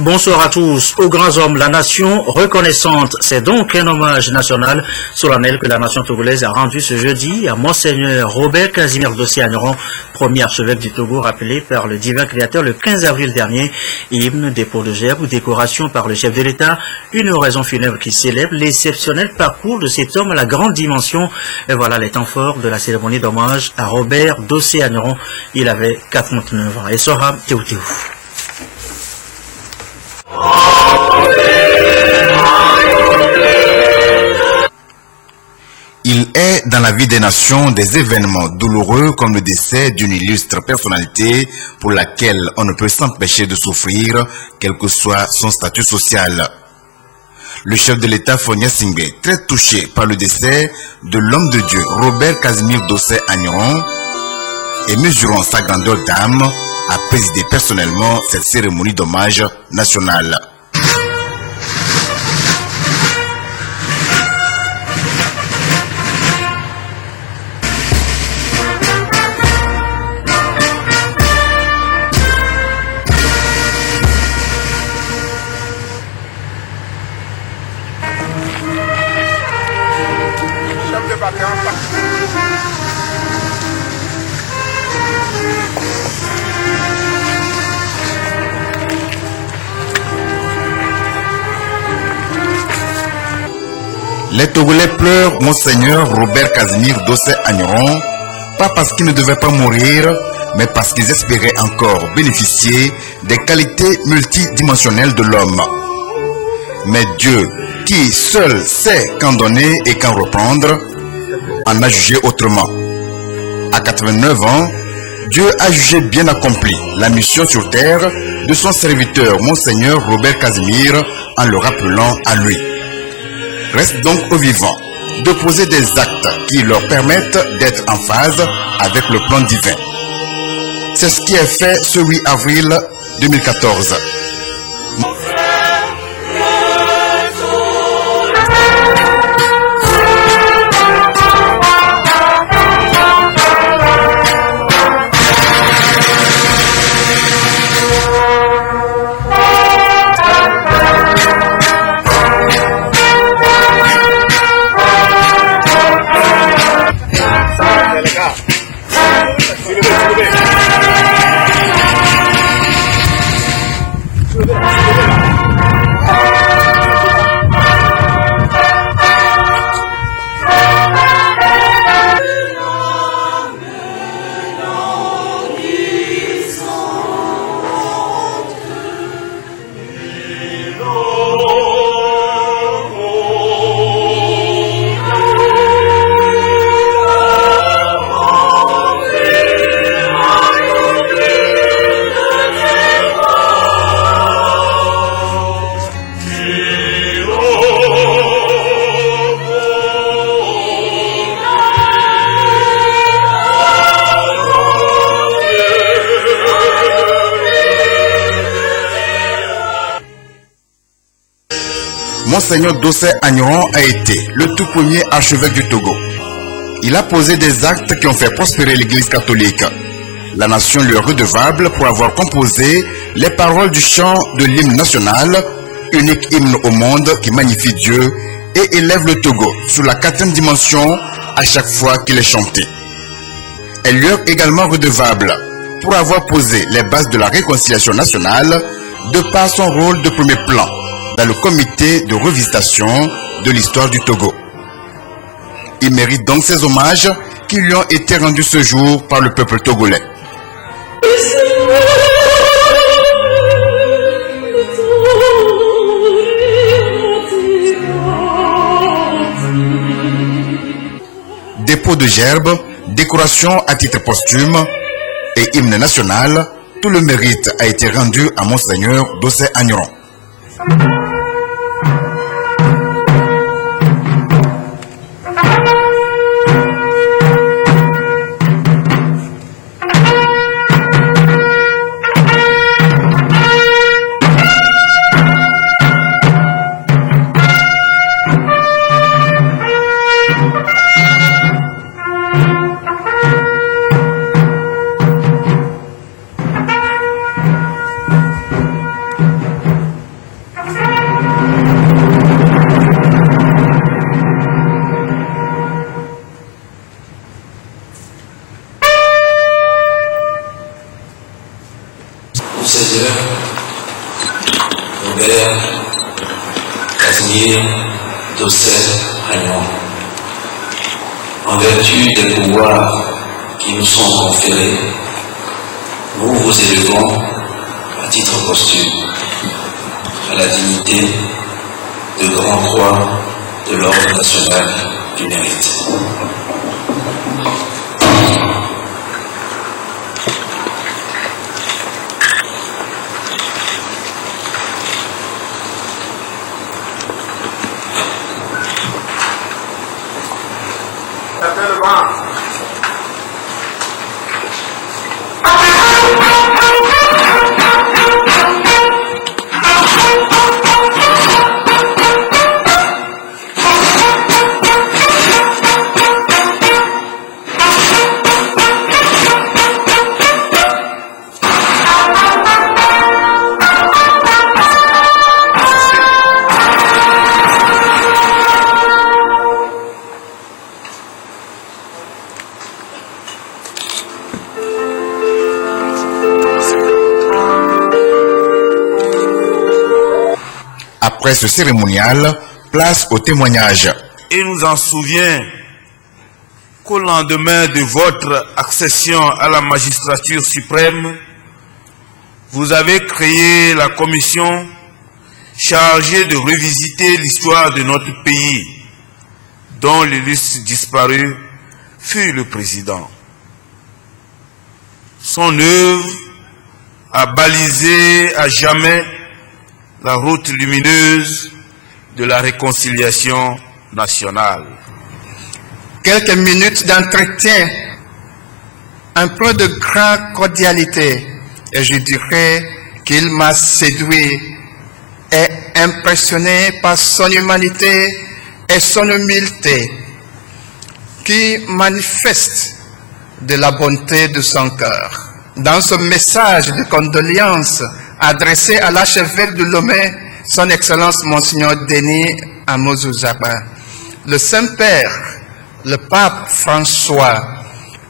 Bonsoir à tous. Aux grands hommes, la nation reconnaissante. C'est donc un hommage national solennel que la nation togolaise a rendu ce jeudi à Monseigneur Robert Casimir Dossé-Agneron, premier archevêque du Togo, rappelé par le divin créateur le 15 avril dernier. Hymne, dépôt de gerbes ou décoration par le chef de l'État, une oraison funèbre qui célèbre l'exceptionnel parcours de cet homme à la grande dimension. Et voilà les temps forts de la cérémonie d'hommage à Robert Dossé-Agneron. Il avait 49 ans. Et Soham Théoutéou. Il est dans la vie des nations des événements douloureux comme le décès d'une illustre personnalité pour laquelle on ne peut s'empêcher de souffrir, quel que soit son statut social. Le chef de l'État Fonia Singbe, très touché par le décès de l'homme de Dieu Robert Casimir Dossé-Agneron et mesurant sa grandeur d'âme, a présidé personnellement cette cérémonie d'hommage nationale. Les Togolais pleurent Monseigneur Robert Casimir Dossé-Agneron, pas parce qu'il ne devait pas mourir, mais parce qu'ils espéraient encore bénéficier des qualités multidimensionnelles de l'homme. Mais Dieu, qui seul sait quand donner et quand reprendre, en a jugé autrement. À 89 ans, Dieu a jugé bien accompli la mission sur terre de son serviteur Monseigneur Robert Casimir en le rappelant à lui. Reste donc aux vivants de poser des actes qui leur permettent d'être en phase avec le plan divin. C'est ce qui est fait ce 8 avril 2014. Monseigneur Dossé-Agneron a été le tout premier archevêque du Togo. Il a posé des actes qui ont fait prospérer l'Église catholique. La nation lui est redevable pour avoir composé les paroles du chant de l'hymne national, unique hymne au monde qui magnifie Dieu et élève le Togo sur la 4e dimension à chaque fois qu'il est chanté. Elle lui est également redevable pour avoir posé les bases de la réconciliation nationale de par son rôle de premier plan dans le comité de revisitation de l'histoire du Togo. Il mérite donc ces hommages qui lui ont été rendus ce jour par le peuple togolais. Dépôt de gerbes, décoration à titre posthume et hymne national, tout le mérite a été rendu à Monseigneur Dossé-Agneron. Robert Casimir Dossel Agnon, en vertu des pouvoirs qui nous sont conférés, nous vous élevons à titre posthume à la dignité de Grand Croix de l'Ordre national du mérite. Après ce cérémonial, place au témoignage. Il nous en souvient qu'au lendemain de votre accession à la magistrature suprême, vous avez créé la commission chargée de revisiter l'histoire de notre pays, dont l'illustre disparu fut le président. Son œuvre a balisé à jamais la route lumineuse de la réconciliation nationale. Quelques minutes d'entretien, un peu de grande cordialité, et je dirais qu'il m'a séduit et impressionné par son humanité et son humilité, qui manifeste de la bonté de son cœur. Dans ce message de condoléances adressé à l'archevêque de Lomé, son Excellence Monseigneur Denis Amouzou-Zaba, le Saint-Père, le Pape François,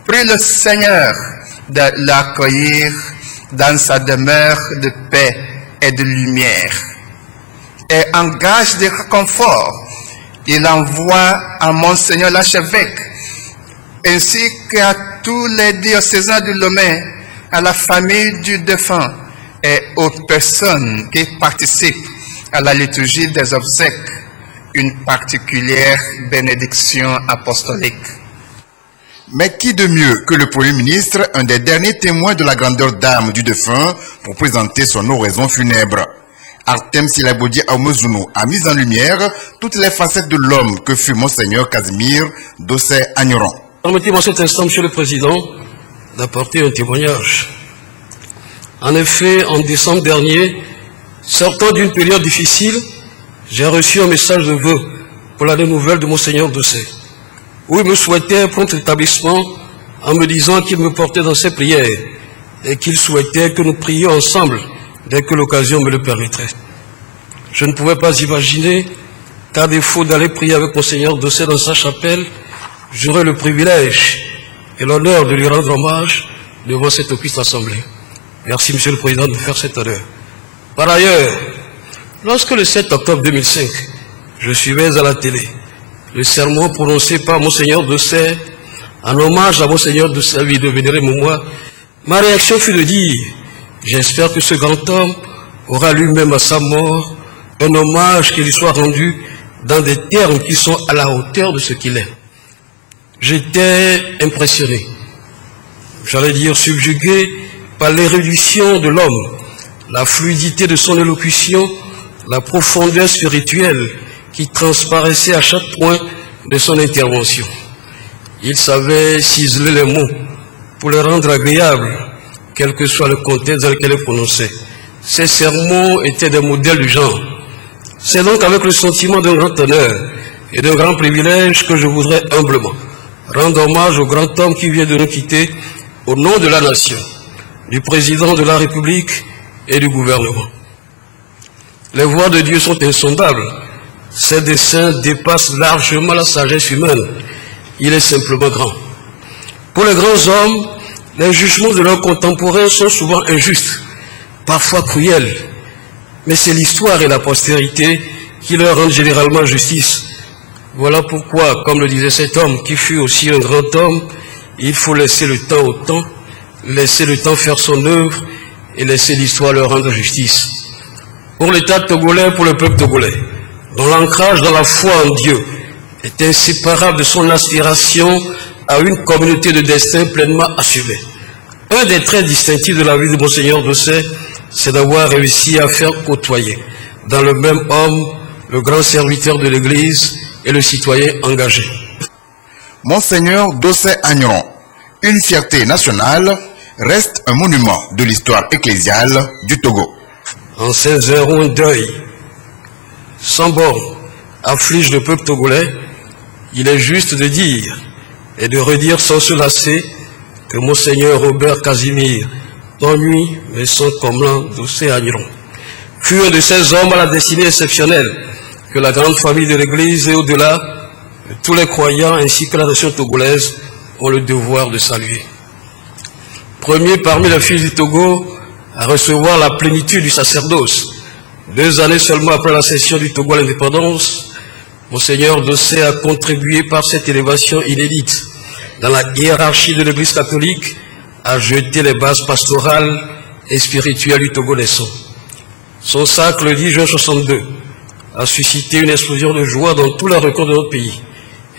prie le Seigneur de l'accueillir dans sa demeure de paix et de lumière. Et en gage de réconfort, il envoie à Monseigneur l'archevêque, ainsi qu'à tous les diocésains de Lomé, à la famille du défunt et aux personnes qui participent à la liturgie des obsèques, une particulière bénédiction apostolique. Mais qui de mieux que le Premier ministre, un des derniers témoins de la grandeur d'âme du défunt, pour présenter son oraison funèbre. Artem Silabodi Aumezounou a mis en lumière toutes les facettes de l'homme que fut Monseigneur Casimir Dossel Agnon. Permettez-moi cet instant, Monsieur le Président, d'apporter un témoignage. En effet, en décembre dernier, sortant d'une période difficile, j'ai reçu un message de vœux pour l'année nouvelle de Monseigneur Dossel, où il me souhaitait un prompt rétablissement en me disant qu'il me portait dans ses prières et qu'il souhaitait que nous prions ensemble dès que l'occasion me le permettrait. Je ne pouvais pas imaginer qu'à défaut d'aller prier avec Monseigneur Dossel dans sa chapelle, j'aurais le privilège et l'honneur de lui rendre hommage devant cette auguste assemblée. Merci, Monsieur le Président, de me faire cet honneur. Par ailleurs, lorsque le 7 octobre 2005, je suivais à la télé le sermon prononcé par Monseigneur Dossel en hommage à Monseigneur Dossel, vie de vénéré Moumoua, ma réaction fut de dire: j'espère que ce grand homme aura lui-même à sa mort un hommage qui lui soit rendu dans des termes qui sont à la hauteur de ce qu'il est. J'étais impressionné, j'allais dire subjugué, par l'érudition de l'homme, la fluidité de son élocution, la profondeur spirituelle qui transparaissait à chaque point de son intervention. Il savait ciseler les mots pour les rendre agréables, quel que soit le contexte dans lequel il prononçait. Ces sermons étaient des modèles du genre. C'est donc avec le sentiment d'un grand honneur et d'un grand privilège que je voudrais humblement rendre hommage au grand homme qui vient de nous quitter au nom de la nation, du président de la République et du gouvernement. Les voies de Dieu sont insondables. Ses desseins dépassent largement la sagesse humaine. Il est simplement grand. Pour les grands hommes, les jugements de leurs contemporains sont souvent injustes, parfois cruels, mais c'est l'histoire et la postérité qui leur rendent généralement justice. Voilà pourquoi, comme le disait cet homme qui fut aussi un grand homme, il faut laisser le temps au temps, laisser le temps faire son œuvre et laisser l'histoire leur rendre justice. Pour l'État togolais, pour le peuple togolais, dont l'ancrage dans la foi en Dieu est inséparable de son aspiration à une communauté de destin pleinement assumée. Un des traits distinctifs de la vie de Monseigneur Dossé, c'est d'avoir réussi à faire côtoyer dans le même homme le grand serviteur de l'Église et le citoyen engagé. Monseigneur Dossé Agneron, une fierté nationale, reste un monument de l'histoire ecclésiale du Togo. En ces heures où un deuil sans borne afflige le peuple togolais, il est juste de dire et de redire sans se lasser que Monseigneur Robert Casimir Tonui Messon Komlan Dossé Agneron fut un de ces hommes à la destinée exceptionnelle que la grande famille de l'Église et au-delà, tous les croyants ainsi que la nation togolaise ont le devoir de saluer. Premier parmi les fils du Togo à recevoir la plénitude du sacerdoce, 2 années seulement après la cession du Togo à l'indépendance, Monseigneur Dossé a contribué par cette élévation inédite dans la hiérarchie de l'Église catholique à jeter les bases pastorales et spirituelles du Togo naissant. Son sacre, le 10 juin 62, a suscité une explosion de joie dans tous les recoins de notre pays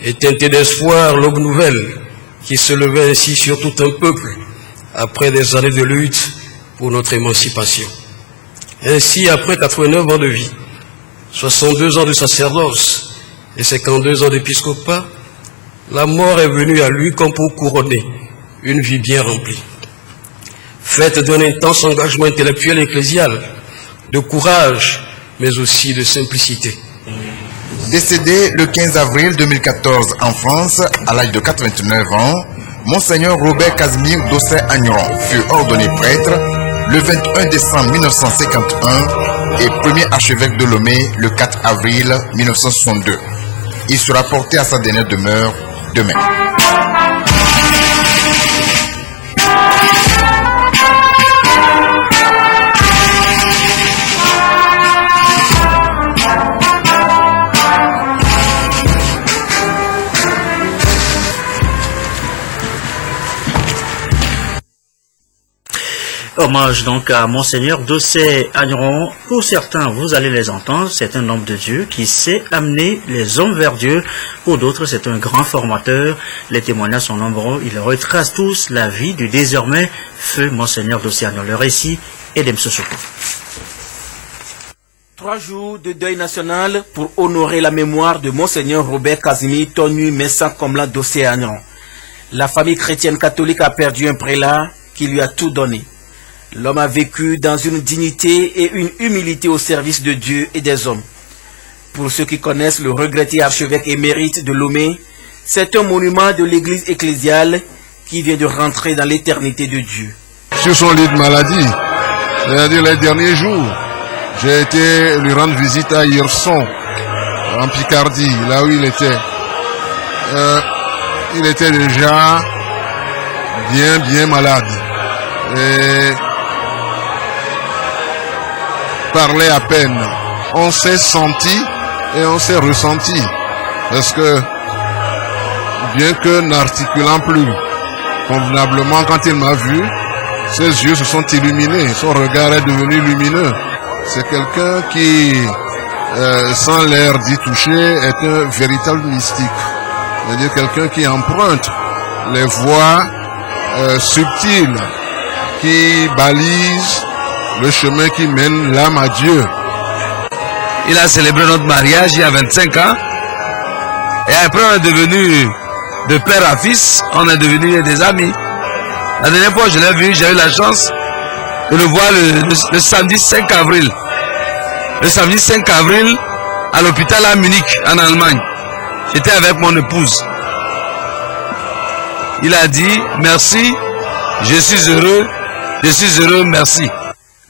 et teinté d'espoir l'aube nouvelle qui se levait ainsi sur tout un peuple après des années de lutte pour notre émancipation. Ainsi, après 89 ans de vie, 62 ans de sacerdoce et 52 ans d'épiscopat, la mort est venue à lui comme pour couronner une vie bien remplie. Faite d'un intense engagement intellectuel et ecclésial, de courage, mais aussi de simplicité. Décédé le 15 avril 2014 en France, à l'âge de 89 ans, Monseigneur Robert Casimir Dossé Agneron fut ordonné prêtre le 21 décembre 1951 et premier archevêque de Lomé le 4 avril 1962. Il sera porté à sa dernière demeure demain. Hommage donc à Monseigneur Dossé Agneron. Pour certains, vous allez les entendre, c'est un homme de Dieu qui sait amener les hommes vers Dieu. Pour d'autres, c'est un grand formateur. Les témoignages sont nombreux. Ils retracent tous la vie du désormais feu Monseigneur Dossé Agneron. Le récit est d'M. Soko. 3 jours de deuil national pour honorer la mémoire de Monseigneur Robert Casimir Tonui Messon Komlan Dossé Agneron. La famille chrétienne catholique a perdu un prélat qui lui a tout donné. L'homme a vécu dans une dignité et une humilité au service de Dieu et des hommes. Pour ceux qui connaissent le regretté archevêque émérite de Lomé, c'est un monument de l'église ecclésiale qui vient de rentrer dans l'éternité de Dieu. Sur son lit de maladie, c'est-à-dire les derniers jours, j'ai été lui rendre visite à Hirson, en Picardie, là où il était. Il était déjà bien malade. Et parlait à peine. On s'est senti et on s'est ressenti. Parce que, bien que n'articulant plus convenablement, quand il m'a vu, ses yeux se sont illuminés, son regard est devenu lumineux. C'est quelqu'un qui, sans l'air d'y toucher, est un véritable mystique. C'est-à-dire quelqu'un qui emprunte les voies subtiles qui balisent le chemin qui mène l'âme à Dieu. Il a célébré notre mariage il y a 25 ans. Et après on est devenu de père à fils, on est devenu des amis. La dernière fois je l'ai vu, j'ai eu la chance de le voir le samedi 5 avril. Le samedi 5 avril à l'hôpital à Munich, en Allemagne. J'étais avec mon épouse. Il a dit merci, je suis heureux, merci.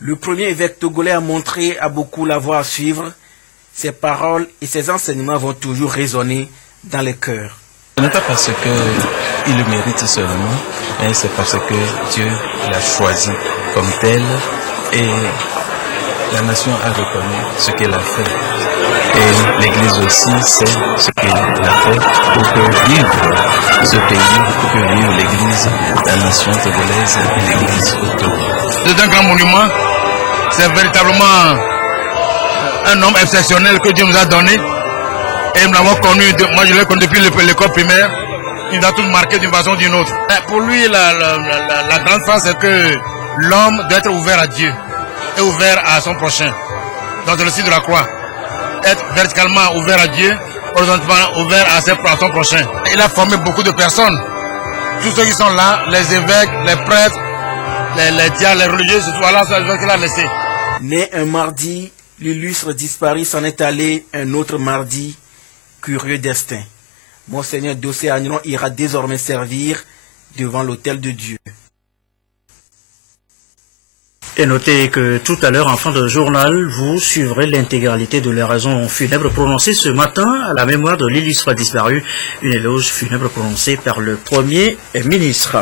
Le premier évêque togolais a montré à beaucoup la voie à suivre. Ses paroles et ses enseignements vont toujours résonner dans les cœurs. Ce n'est pas parce qu'il le mérite seulement, mais c'est parce que Dieu l'a choisi comme tel Et la nation a reconnu ce qu'elle a fait. Et l'Église aussi sait ce qu'elle a fait pour que vive ce pays, pour que vive l'Église, la nation togolaise et l'Église au Togo. C'est un grand monument. C'est véritablement un homme exceptionnel que Dieu nous a donné. Et nous l'avons connu, moi je l'ai connu depuis l'école primaire. Il nous a tout marqué d'une façon ou d'une autre. Pour lui, la grande phrase, c'est que l'homme doit être ouvert à Dieu et ouvert à son prochain. Dans le signe de la croix. Être verticalement ouvert à Dieu, horizontalement ouvert à son prochain. Il a formé beaucoup de personnes. Tous ceux qui sont là, les évêques, les prêtres, les diacres, les religieux, c'est tout là qu'il a laissé. Né un mardi, l'illustre disparu s'en est allé un autre mardi. Curieux destin. Monseigneur Dossé Agneron ira désormais servir devant l'autel de Dieu. Et notez que tout à l'heure, en fin de journal, vous suivrez l'intégralité de l'oraison funèbre prononcée ce matin à la mémoire de l'illustre disparu, une éloge funèbre prononcée par le Premier ministre.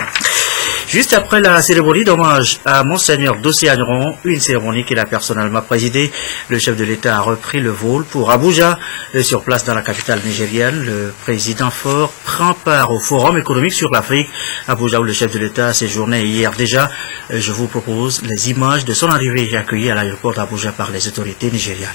Juste après la cérémonie d'hommage à Monseigneur Dossé Agneron, une cérémonie qu'il a personnellement présidée, le chef de l'État a repris le vol pour Abuja. Sur place dans la capitale nigérienne, le président Faure prend part au Forum économique sur l'Afrique. Abuja, où le chef de l'État a séjourné hier déjà. Je vous propose les images de son arrivée accueillie à l'aéroport d'Abuja par les autorités nigérianes.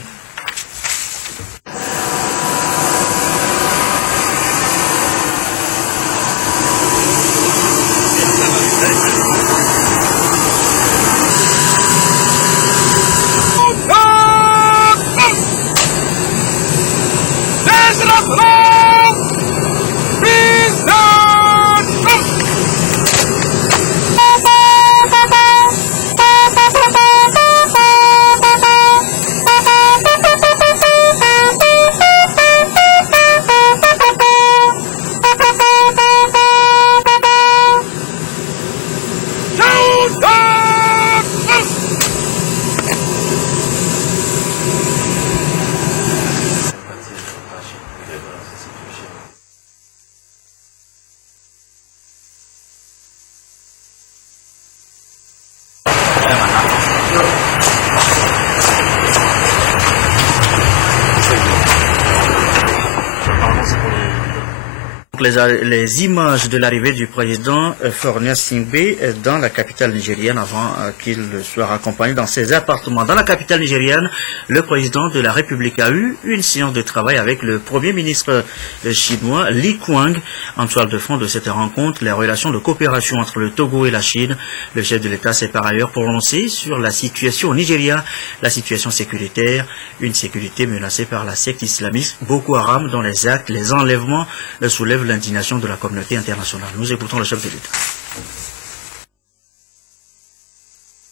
Les images de l'arrivée du président Fornia Singbe dans la capitale nigérienne avant qu'il soit accompagné dans ses appartements. Dans la capitale nigérienne, le président de la République a eu une séance de travail avec le premier ministre chinois Li Qiang. En toile de fond de cette rencontre, les relations de coopération entre le Togo et la Chine. Le chef de l'État s'est par ailleurs prononcé sur la situation au Nigeria, la situation sécuritaire, une sécurité menacée par la secte islamiste Boko Haram dont les actes, les enlèvements soulèvent l'indignation de la communauté internationale. Nous écoutons le chef de l'État.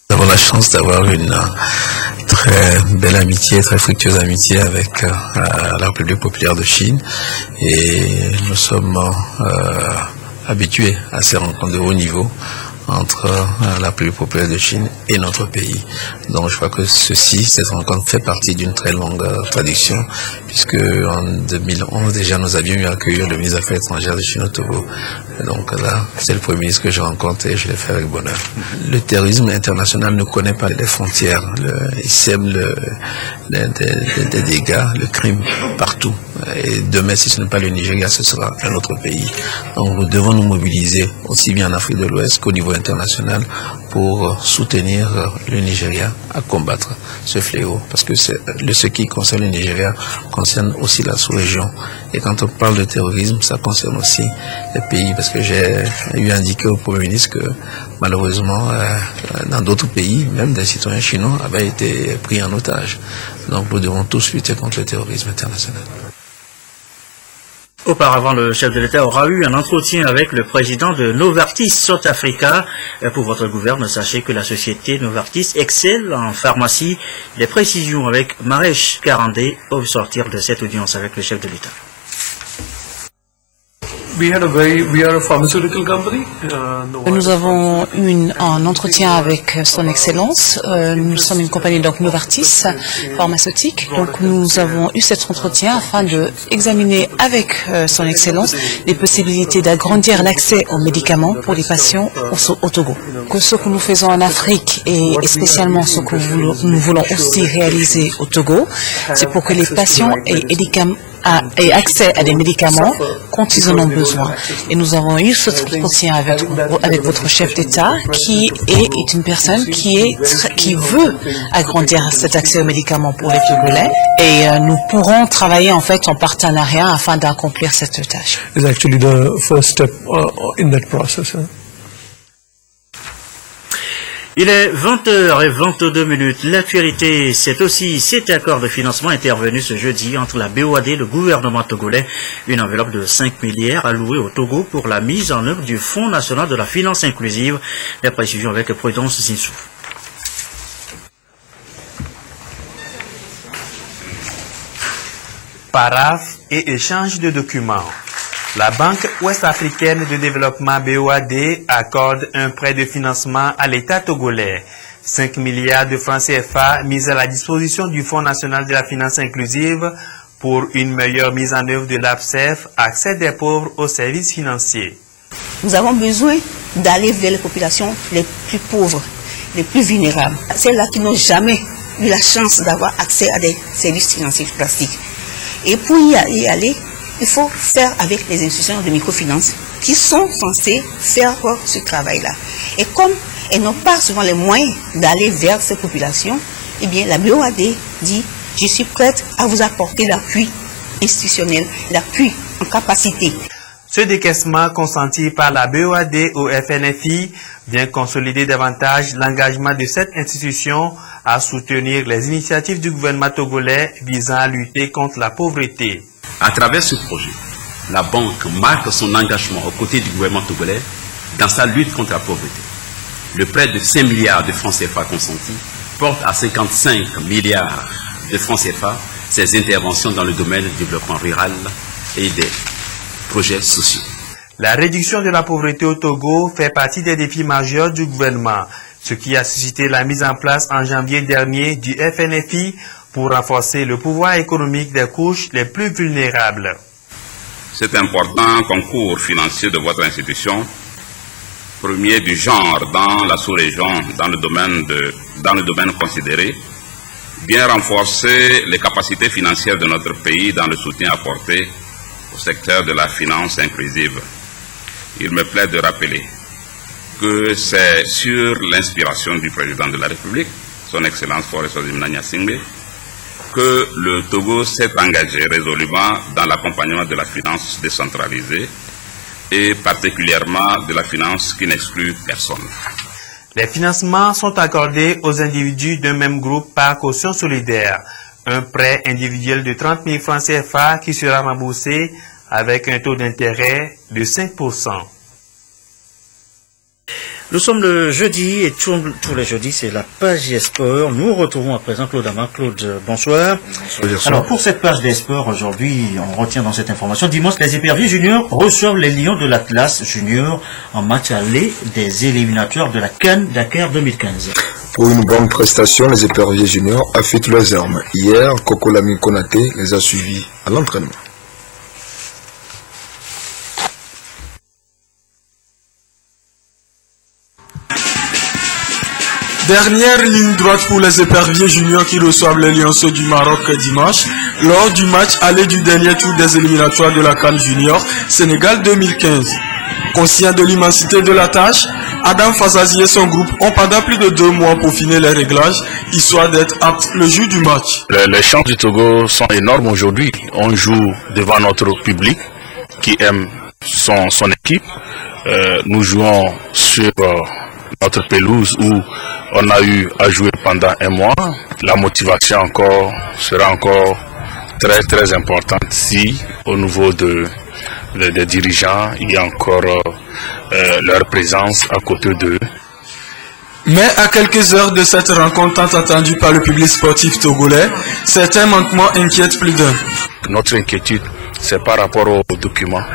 Nous avons la chance d'avoir une très belle amitié, très fructueuse amitié avec la République populaire de Chine et nous sommes habitués à ces rencontres de haut niveau entre la République populaire de Chine et notre pays. Donc je crois que cette rencontre fait partie d'une très longue tradition, puisque en 2011 déjà nous avions eu à accueillir le ministre des Affaires étrangères de Chine au Togo. Donc là, c'est le Premier ministre que j'ai rencontré et je l'ai fait avec bonheur. Le terrorisme international ne connaît pas les frontières. Il sème des dégâts, le crime partout. Et demain, si ce n'est pas le Nigeria, ce sera un autre pays. Donc nous devons nous mobiliser aussi bien en Afrique de l'Ouest qu'au niveau international pour soutenir le Nigeria à combattre ce fléau. Parce que ce qui concerne le Nigeria concerne aussi la sous-région. Et quand on parle de terrorisme, ça concerne aussi les pays. Parce que j'ai eu indiqué au Premier ministre que malheureusement, dans d'autres pays, même des citoyens chinois avaient été pris en otage. Donc nous devons tous lutter contre le terrorisme international. Auparavant, le chef de l'État aura eu un entretien avec le président de Novartis South Africa. Pour votre gouverne, sachez que la société Novartis excelle en pharmacie. Les précisions avec Maresh Karandé au sortir de cette audience avec le chef de l'État. Nous avons eu un entretien avec Son Excellence. Nous sommes une compagnie donc Novartis pharmaceutique. Donc nous avons eu cet entretien afin d'examiner avec Son Excellence les possibilités d'agrandir l'accès aux médicaments pour les patients au Togo. Que ce que nous faisons en Afrique et spécialement ce que nous voulons aussi réaliser au Togo, c'est pour que les patients aient accès à des médicaments quand ils en ont besoin. Et nous avons eu cet entretien avec votre chef d'État qui est une personne qui veut agrandir cet accès aux médicaments pour les Togolais et nous pourrons travailler en fait en partenariat afin d'accomplir cette tâche. Is actually the first step in that process. Il est 20h22. L'actualité, c'est aussi cet accord de financement intervenu ce jeudi entre la BOAD et le gouvernement togolais. Une enveloppe de 5 milliards allouée au Togo pour la mise en œuvre du Fonds national de la finance inclusive. La précision avec Prudence Zinsou. Paraphe et échange de documents. La Banque ouest-africaine de développement BOAD accorde un prêt de financement à l'État togolais. 5 milliards de francs CFA mis à la disposition du Fonds national de la finance inclusive pour une meilleure mise en œuvre de l'APSEF, accès des pauvres aux services financiers. Nous avons besoin d'aller vers les populations les plus pauvres, les plus vulnérables, celles-là qui n'ont jamais eu la chance d'avoir accès à des services financiers plastiques. Et pour y aller, il faut faire avec les institutions de microfinance qui sont censées faire ce travail-là. Et comme elles n'ont pas souvent les moyens d'aller vers ces populations, eh bien la BOAD dit « Je suis prête à vous apporter l'appui institutionnel, l'appui en capacité ». Ce décaissement consenti par la BOAD au FNFI vient consolider davantage l'engagement de cette institution à soutenir les initiatives du gouvernement togolais visant à lutter contre la pauvreté. À travers ce projet, la banque marque son engagement aux côtés du gouvernement togolais dans sa lutte contre la pauvreté. Le prêt de 5 milliards de francs CFA consentis porte à 55 milliards de francs CFA ses interventions dans le domaine du développement rural et des projets sociaux. La réduction de la pauvreté au Togo fait partie des défis majeurs du gouvernement, ce qui a suscité la mise en place en janvier dernier du FNFI pour renforcer le pouvoir économique des couches les plus vulnérables. Cet important concours financier de votre institution, premier du genre dans la sous-région, dans le domaine considéré, vient renforcer les capacités financières de notre pays dans le soutien apporté au secteur de la finance inclusive. Il me plaît de rappeler que c'est sur l'inspiration du président de la République, son Excellence Faure Sozimana Gnassingbé, que le Togo s'est engagé résolument dans l'accompagnement de la finance décentralisée et particulièrement de la finance qui n'exclut personne. Les financements sont accordés aux individus d'un même groupe par caution solidaire. Un prêt individuel de 30 000 francs CFA qui sera remboursé avec un taux d'intérêt de 5%. Nous sommes le jeudi et tous les jeudis, c'est la page des sports. Nous retrouvons à présent Claude Amar. Claude, bonsoir. Alors pour cette page des sports, aujourd'hui, on retient dans cette information, dimanche, les éperviers juniors reçoivent les Lions de l'Atlas junior en match aller des éliminatoires de la CAN Dakar 2015. Pour une bonne prestation, les éperviers juniors affûtent leurs armes. Hier, Koko Lamine Konaté les a suivis à l'entraînement. Dernière ligne droite pour les éperviers juniors qui reçoivent les Lionceaux du Maroc dimanche lors du match aller du dernier tour des éliminatoires de la CAN Junior Sénégal 2015. Conscient de l'immensité de la tâche, Adam Fazazi et son groupe ont pendant plus de 2 mois peaufiné les réglages, histoire d'être aptes le jour du match. Les chances du Togo sont énormes aujourd'hui. On joue devant notre public qui aime son équipe. Nous jouons sur notre pelouse où on a eu à jouer pendant 1 mois. La motivation sera encore très importante si au niveau des dirigeants il y a encore leur présence à côté d'eux. Mais à quelques heures de cette rencontre tant attendue par le public sportif togolais, certains manquements inquiètent plus d'un. Notre inquiétude, c'est par rapport aux documents.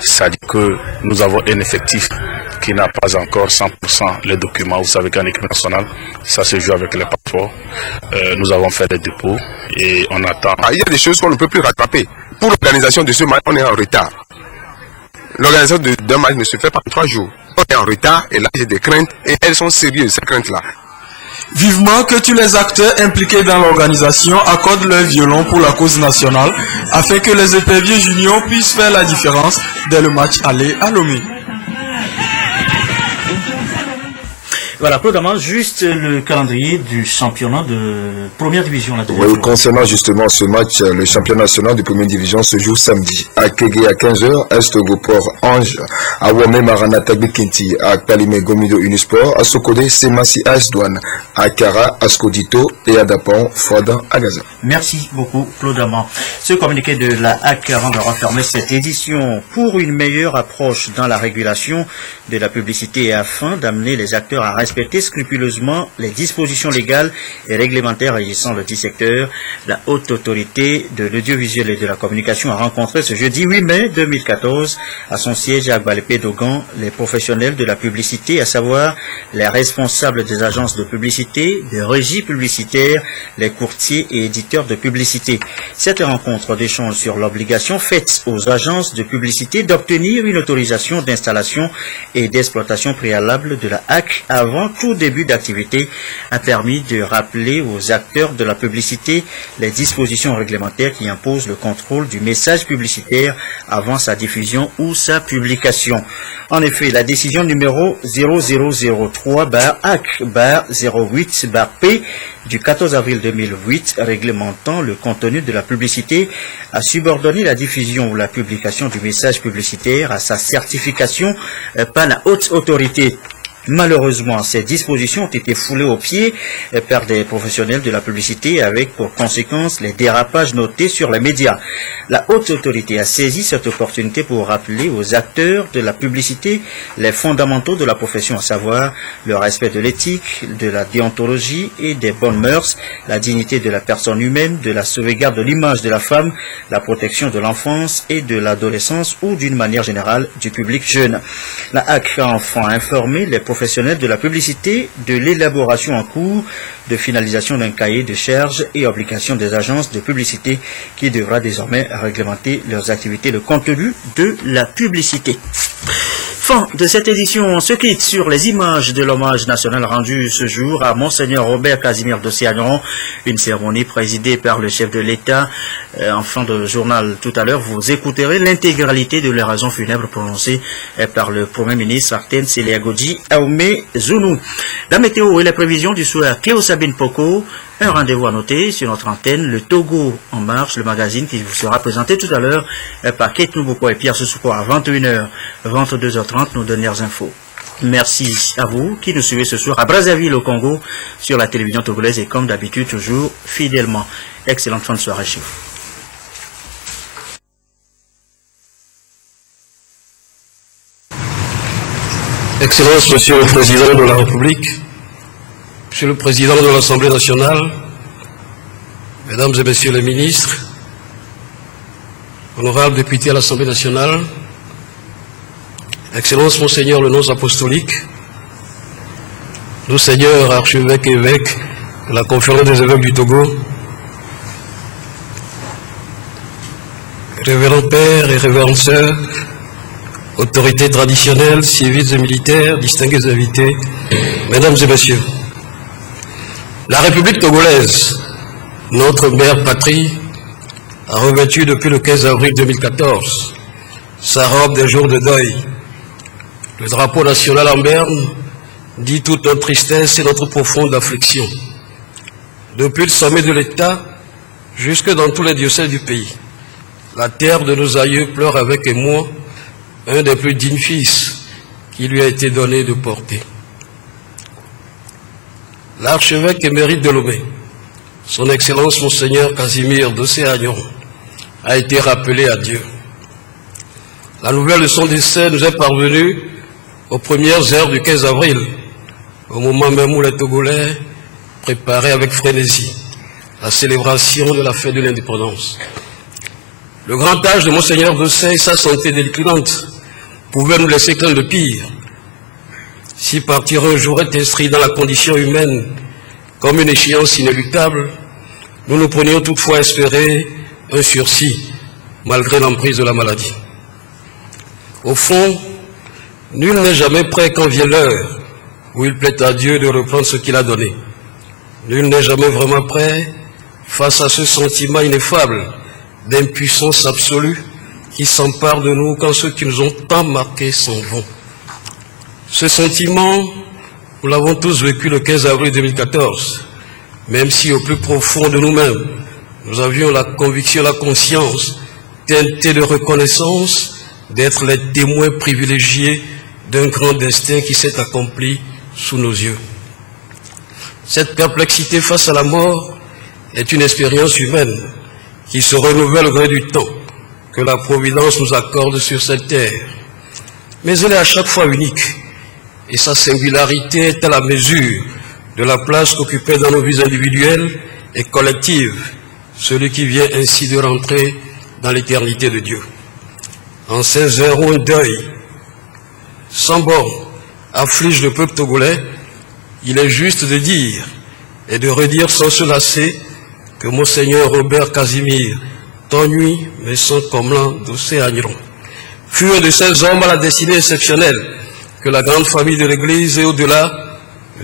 C'est-à-dire que nous avons un effectif qui n'a pas encore 100% les documents. Vous savez qu'en équipe nationale, ça se joue avec les passeports. Nous avons fait des dépôts et on attend. Il y a des choses qu'on ne peut plus rattraper. Pour l'organisation de ce match, on est en retard. L'organisation d'un match ne se fait pas en 3 jours. On est en retard et là, il y a des craintes et elles sont sérieuses, ces craintes-là. Vivement que tous les acteurs impliqués dans l'organisation accordent leur violon pour la cause nationale afin que les éperviers juniors puissent faire la différence dès le match aller à Lomé. Voilà, Claude Amand, juste le calendrier du championnat de première division. Oui, concernant justement ce match, le championnat national de première division se joue samedi à Kégué à 15h, à Stogoport Ange, à Wame Maranatha Bikinti, à Kalimé Gomido Unisport, à Sokode Semasi AS Douane, à Kara, à Skodito et à Dapon Foda à Gaza. Merci beaucoup, Claude Amand. Ce communiqué de la HAC avant de refermer cette édition pour une meilleure approche dans la régulation de la publicité et afin d'amener les acteurs à respecter scrupuleusement les dispositions légales et réglementaires régissant le dit secteur. La haute autorité de l'audiovisuel et de la communication a rencontré ce jeudi 8 mai 2014 à son siège à Gbalépé-Dogan les professionnels de la publicité, à savoir les responsables des agences de publicité, des régies publicitaires, les courtiers et éditeurs de publicité. Cette rencontre d'échange sur l'obligation faite aux agences de publicité d'obtenir une autorisation d'installation et d'exploitation préalable de la HAC avant tout début d'activité a permis de rappeler aux acteurs de la publicité les dispositions réglementaires qui imposent le contrôle du message publicitaire avant sa diffusion ou sa publication. En effet, la décision numéro 0003/HAC/08/P du 14 avril 2008 réglementant le contenu de la publicité a subordonné la diffusion ou la publication du message publicitaire à sa certification par la haute autorité. Malheureusement, ces dispositions ont été foulées aux pieds par des professionnels de la publicité avec pour conséquence les dérapages notés sur les médias. La haute autorité a saisi cette opportunité pour rappeler aux acteurs de la publicité les fondamentaux de la profession, à savoir le respect de l'éthique, de la déontologie et des bonnes mœurs, la dignité de la personne humaine, de la sauvegarde de l'image de la femme, la protection de l'enfance et de l'adolescence ou d'une manière générale du public jeune. La HAC a enfin informé les professionnels de la publicité de l'élaboration en cours de finalisation d'un cahier de charges et obligations des agences de publicité qui devra désormais réglementer leurs activités de contenu de la publicité. Fin de cette édition, on se quitte sur les images de l'hommage national rendu ce jour à Monseigneur Robert Casimir Dossé-Agneron, une cérémonie présidée par le chef de l'État. En fin de journal tout à l'heure, vous écouterez l'intégralité de l'oraison funèbre prononcée par le Premier ministre Arten Seleagodji Aoumé Zounou. La météo et les prévisions du soir, Kéo Sabine Poko. Un rendez-vous à noter sur notre antenne, le Togo en marche, le magazine qui vous sera présenté tout à l'heure par Kate Nouboko et Pierre Sissoko à 21h, 22h30, nos dernières infos. Merci à vous qui nous suivez ce soir à Brazzaville au Congo sur la télévision togolaise et comme d'habitude toujours fidèlement. Excellente fin de soirée chez vous. Excellence, Monsieur le Président de la République, Monsieur le Président de l'Assemblée nationale, Mesdames et Messieurs les ministres, honorables députés à l'Assemblée nationale, Excellence Monseigneur le nonce apostolique, nous seigneurs archevêques et évêques de la Conférence des évêques du Togo, révérends pères et révérends sœurs, autorités traditionnelles, civiles et militaires, distingués invités, Mesdames et Messieurs, la République togolaise, notre mère patrie, a revêtu depuis le 15 avril 2014 sa robe des jours de deuil. Le drapeau national en berne dit toute notre tristesse et notre profonde affliction. Depuis le sommet de l'État, jusque dans tous les diocèses du pays, la terre de nos aïeux pleure avec émoi un des plus dignes fils qui lui a été donné de porter. L'archevêque émérite de Lomé, son Excellence Monseigneur Casimir Dossé-Agneron, a été rappelé à Dieu. La nouvelle de son décès nous est parvenue aux premières heures du 15 avril, au moment même où les Togolais préparaient avec frénésie la célébration de la fête de l'indépendance. Le grand âge de Monseigneur Dossé et sa santé déclinante pouvaient nous laisser craindre le pire. Si partir un jour est inscrit dans la condition humaine comme une échéance inéluctable, nous nous prenions toutefois espérer un sursis, malgré l'emprise de la maladie. Au fond, nul n'est jamais prêt quand vient l'heure où il plaît à Dieu de reprendre ce qu'il a donné. Nul n'est jamais vraiment prêt face à ce sentiment ineffable d'impuissance absolue qui s'empare de nous quand ceux qui nous ont tant marqués s'en vont. Ce sentiment, nous l'avons tous vécu le 15 avril 2014, même si au plus profond de nous-mêmes, nous avions la conviction, la conscience, teintée de reconnaissance, d'être les témoins privilégiés d'un grand destin qui s'est accompli sous nos yeux. Cette perplexité face à la mort est une expérience humaine qui se renouvelle au gré du temps que la Providence nous accorde sur cette terre. Mais elle est à chaque fois unique et sa singularité est à la mesure de la place qu'occupait dans nos vies individuelles et collectives celui qui vient ainsi de rentrer dans l'éternité de Dieu. En ces heures où un deuil sans borne afflige le peuple togolais, il est juste de dire et de redire sans se lasser que Monseigneur Robert Casimir Tonui Messon Komlan Dossé Agneron fut un de ces hommes à la destinée exceptionnelle que la grande famille de l'Église et au-delà,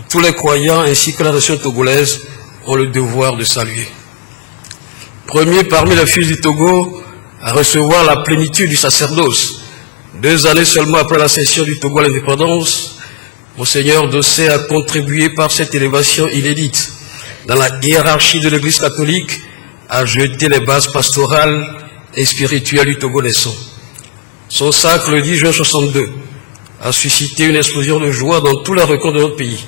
tous les croyants ainsi que la nation togolaise ont le devoir de saluer. Premier parmi les fils du Togo à recevoir la plénitude du sacerdoce, 2 années seulement après la cession du Togo à l'indépendance, Monseigneur Dossé a contribué par cette élévation inédite dans la hiérarchie de l'Église catholique à jeter les bases pastorales et spirituelles du Togo naissant. Son sacre, le 10 juin 62, a suscité une explosion de joie dans tous les recoins de notre pays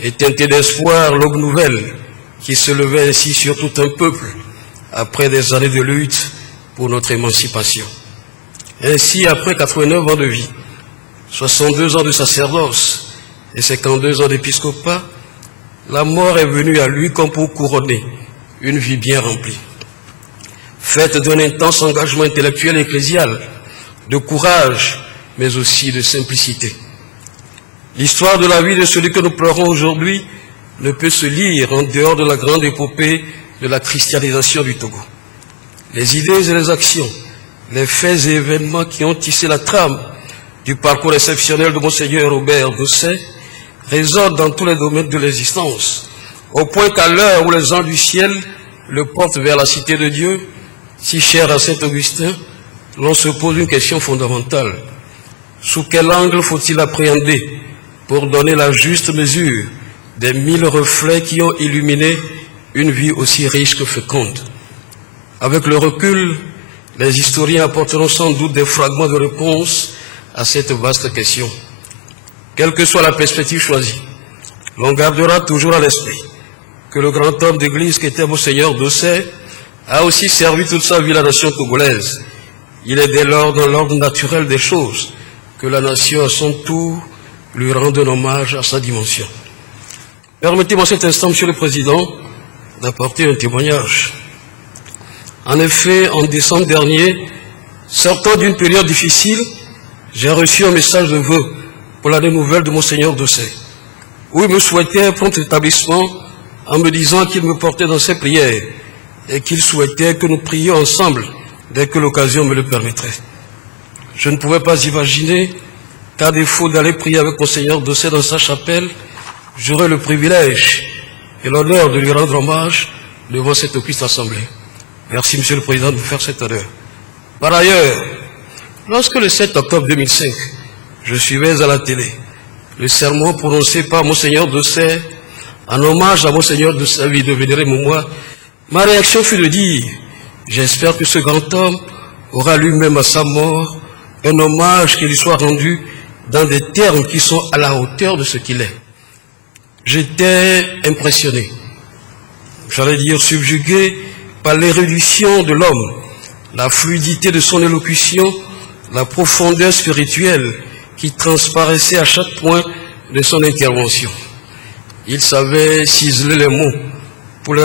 et teinté d'espoir l'aube nouvelle qui se levait ainsi sur tout un peuple après des années de lutte pour notre émancipation. Ainsi, après 89 ans de vie, 62 ans de sacerdoce et 52 ans d'épiscopat, la mort est venue à lui comme pour couronner une vie bien remplie. Faite d'un intense engagement intellectuel et ecclésial, de courage, mais aussi de simplicité. L'histoire de la vie de celui que nous pleurons aujourd'hui ne peut se lire en dehors de la grande épopée de la christianisation du Togo. Les idées et les actions, les faits et événements qui ont tissé la trame du parcours exceptionnel de Monseigneur Robert Dossé résonnent dans tous les domaines de l'existence, au point qu'à l'heure où les anges du ciel le portent vers la cité de Dieu, si chère à Saint-Augustin, l'on se pose une question fondamentale. Sous quel angle faut-il appréhender pour donner la juste mesure des 1000 reflets qui ont illuminé une vie aussi riche que féconde? Avec le recul, les historiens apporteront sans doute des fragments de réponse à cette vaste question. Quelle que soit la perspective choisie, l'on gardera toujours à l'esprit que le grand homme d'église qu'était Monseigneur Dossé a aussi servi toute sa vie la nation togolaise. Il est dès lors dans l'ordre naturel des choses que la nation à son tour lui rende un hommage à sa dimension. Permettez-moi cet instant, Monsieur le Président, d'apporter un témoignage. En effet, en décembre dernier, sortant d'une période difficile, j'ai reçu un message de vœux pour l'année nouvelle de Monseigneur Dossé, où il me souhaitait un prompt établissement en me disant qu'il me portait dans ses prières et qu'il souhaitait que nous prions ensemble dès que l'occasion me le permettrait. Je ne pouvais pas imaginer qu'à défaut d'aller prier avec Monseigneur Dossé dans sa chapelle, j'aurais le privilège et l'honneur de lui rendre hommage devant cette auguste assemblée. Merci, Monsieur le Président, de vous faire cet honneur. Par ailleurs, lorsque le 7 octobre 2005, je suivais à la télé le sermon prononcé par Monseigneur Dossé en hommage à Monseigneur de sa vie de vénéré Moumoua, ma réaction fut de dire « J'espère que ce grand homme aura lui-même à sa mort un hommage qui lui soit rendu dans des termes qui sont à la hauteur de ce qu'il est. » J'étais impressionné, j'allais dire subjugué par l'érudition de l'homme, la fluidité de son élocution, la profondeur spirituelle qui transparaissait à chaque point de son intervention. Il savait ciseler les mots pour les